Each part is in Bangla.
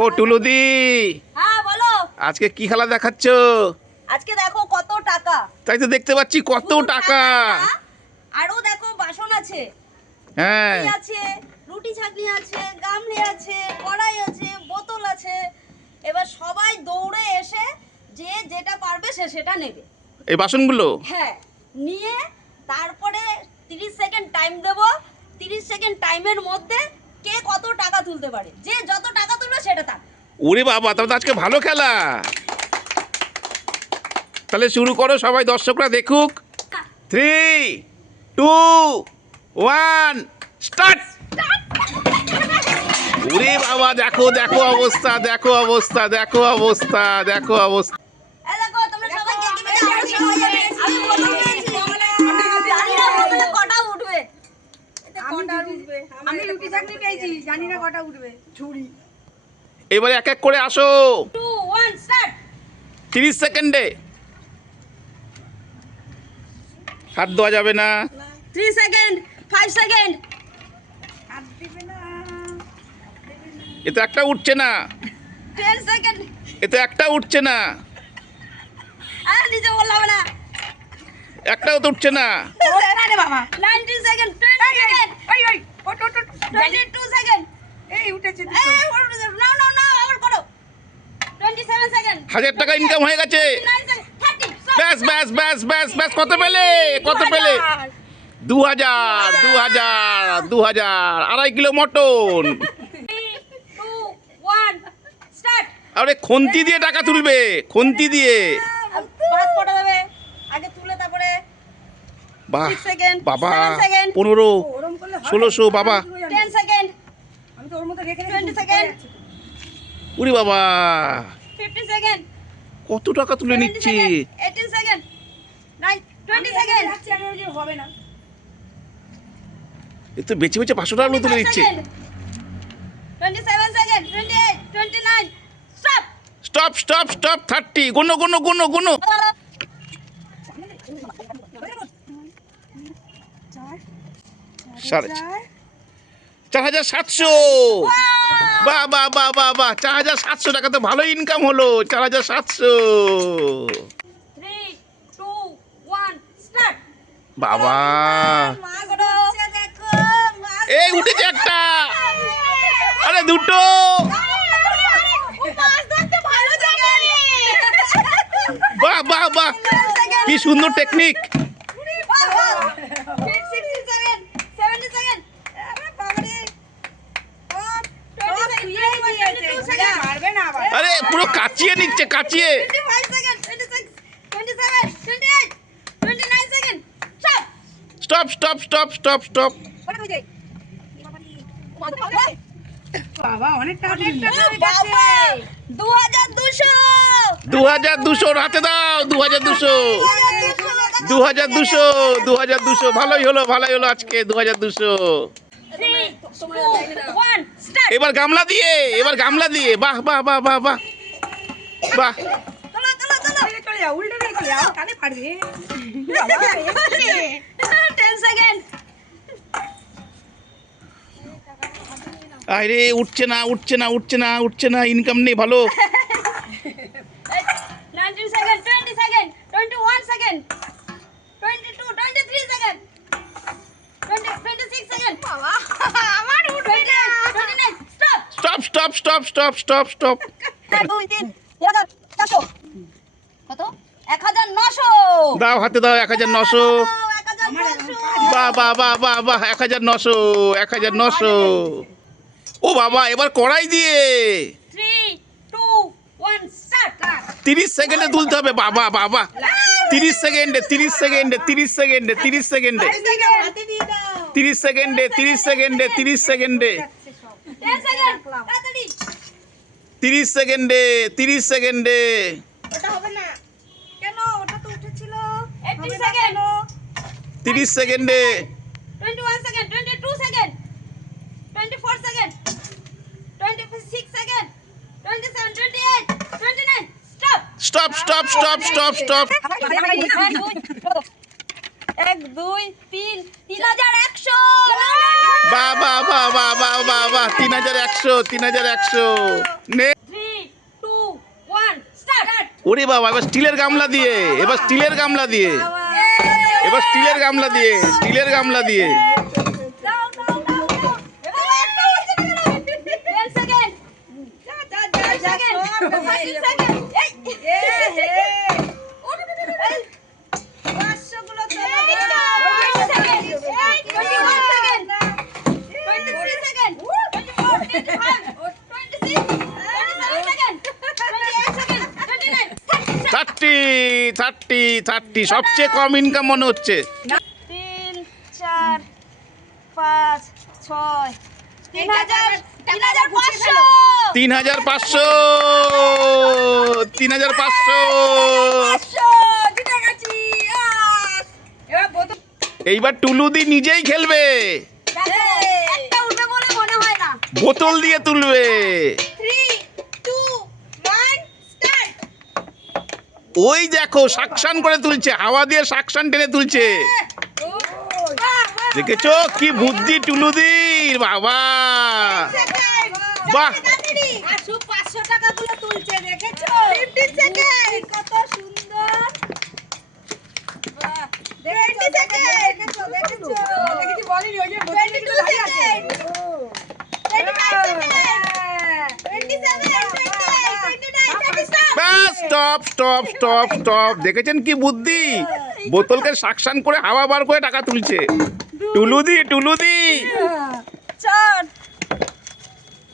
ও টুলুদি। হ্যাঁ বলো। আজকে কি খেলা দেখাচ্ছ? আজকে দেখো কত টাকা। তাই তো দেখতে পাচ্ছি কত টাকা। আরও দেখো বাসন আছে। হ্যাঁ। আছে রুটি ছাকনি আছে গামলি আছে কড়াই আছে বোতল আছে। এবার সবাই দৌড়ে এসে যে যেটা পারবে সে সেটা নেবে। এই বাসনগুলো? হ্যাঁ নিয়ে তারপরে তিরিশ সেকেন্ড টাইম দেব। তিরিশ সেকেন্ড টাইমের মধ্যে কে কত টাকা তুলতে পারে? যে যত টাকা তুলবে সেটা তার। ওরে বাবা তবে তো আজকে ভালো খেলা। তাহলে শুরু করো সবাই, দর্শকরা দেখুক। থ্রি টু ওয়ান স্টার্ট ওরে বাবা, দেখো দেখো অবস্থা দেখো অবস্থা দেখো অবস্থা দেখো অবস্থা। চাকরি পেয়েছি জানি না কটা উঠবে। ছুরি। এবারে এক এক করে আসো। তিরিশ সেকেন্ডে। হাত দেওয়া যাবে না। থ্রি সেকেন্ড ফাইভ সেকেন্ড হাত দিবে না। এতে একটা উঠছে না। টেন সেকেন্ড এতে একটা উঠছে না। আর নিচে বললাম না। একটাও তো উঠছে না। না বাবা। নাইনটি সেকেন্ড টোয়েন্টি সেকেন্ড ওই ওই ওট ওট ওট টোয়েন্টি টু সেকেন্ড এই উঠেছে দুটো। এই না না না আবার করো। টোয়েন্টি সেভেন সেকেন্ড হাজার টাকা ইনকাম হয়ে গেছে। ব্যাস ব্যাস ব্যাস ব্যাস ব্যাস কত পেলে? কত পেলে? দু হাজার দু হাজার দু হাজার আড়াই কিলো মটন। আরে খন্তি দিয়ে টাকা তুলবে খন্তি দিয়ে। বাবা. পনেরো। ষোলোশো বাবা। আমি তো টেন সেকেন্ড আমি তো ওর মতো রেখে রেখে 20 বুঝতে second. পারছি। উরি বাবা। কত টাকা তুলে নিচ্ছে? এ তো বেছে বেছে পাঁচশো টাকা তুলে নিচ্ছে। Twenty seven second twenty nine stop stop stop stop thirty গুনো গুনো গুনো গুনো। সাড়ে চার। হাজার সাতশো। বাহ বাহ বাহ বাহ বাহ। চার হাজার সাতশো টাকা তো ভালো ইনকাম হলো। চার হাজার সাতশো। বাবা। এই উঠেছে একটা। আরে দুটো। বাহ বাহ বাহ। কি সুন্দর টেকনিক পারবে না আবার আরে পুরো কাচিয়ে নিচ্ছে কাচিয়ে। Stop stop stop stop stop বাবা অনেক। দু হাজার দুশো দু হাজার দুশো! হাতে দাও দু হাজার দুশো দু হাজার দুশো দু হাজার দুশো ভালোই হলো ভালোই হলো আজকে দু হাজার দুশো। এবার গামলা দিয়ে এবার গামলা দিয়ে বাহ বাহ বাহ বাহ বাহ বাহ উল্টে চলে যাও উল্টে দিয়ে চলে যাও তাহলে পারবে বাবা, টেন সেকেন্ড আরে উঠছে না উঠছে না উঠছে না উঠছে না ইনকাম নেই ভালো 19 second, 20 second, 21 second, 22, 23 second, 20, 26 second. আমার উঠবে না 29 stop. Stop stop stop stop stop stop কত? 1900 দাও হাতে দাও এক হাজার নশো। বাহ বাহ বাহ বাহ বাহ এক হাজার নশো এক হাজার নশো। ও বাবা এবার কড়াই দিয়ে। 3 2 1 start তিরিশ সেকেন্ডে তুলতে হবে। বাবা বাবা তিরিশ সেকেন্ডে তিরিশ সেকেন্ডে তিরিশ সেকেন্ডে তিরিশ সেকেন্ডে। তিরিশ সেকেন্ডে তিরিশ সেকেন্ডে তিরিশ সেকেন্ডে। 10 second তাড়াতাড়ি তিরিশ সেকেন্ডে তিরিশ সেকেন্ডে। ওটা হবে না। কেন? ওটা তো উঠেছিল। 80 second তিরিশ সেকেন্ডে। 21 second 22 second 24 second 26 second 27 28 29 stop! Stop stop stop stop stop এক দুই তিন তিন হাজার একশো! বা বা বা বা বা বা বা তিন হাজার একশো তিন হাজার একশো। নে। ওরে বাবা এবার স্টিলের গামলা দিয়ে এবার স্টিলের গামলা দিয়ে। এবার স্টিলের গামলা দিয়ে স্টিলের গামলা দিয়ে। দাও দাও দাও দাও এবার একটা হচ্ছে না কেন 10 সেকেন্ড যা যা যা যা সব ফাইভ বেরিয়ে সেকেন্ড এই এ হে এই পাঁচশোগুলো তো টোয়েন্টি সেকেন্ড এই twenty one second twenty three second twenty four twenty five twenty six twenty seven second twenty eight second twenty nine thirty thirty thirty সবচেয়ে কম ইনকাম মনে হচ্ছে। তিন চার পাঁচ ছয়। তিন হাজার পাঁচশো। তিন হাজার পাঁচশো এইবার টুলুদি নিজেই খেলবে। বোতল দিয়ে তুলবে থ্রি টু ওয়ান স্টার্ট ওই দেখো সাকশান করে তুলছে, হাওয়া দিয়ে সাকশান টেনে তুলছে। দেখেছ কি বুদ্ধি টুলুদির, বাবা। বাহ। টাকা তুলছে দেখেছ স্টপ স্টপ স্টপ দেখেছেন কি বুদ্ধি? বোতলকে সাকশান করে হাওয়া বার করে টাকা তুলছে। টুলুদি টুলুদি চার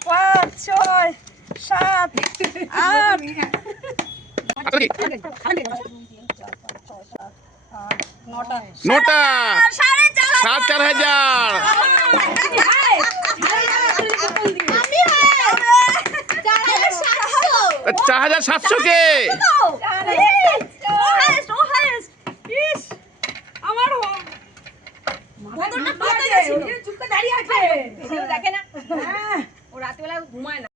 পাঁচ ছয় সাত আট। নোটা। সাড়ে সাত চার হাজার আমি চার হাজার সাতশো চার হাজার সাতশো কে আমার দাঁড়িয়ে আছে। কেউ দেখে না। ও রাত্রিবেলা ঘুমায় না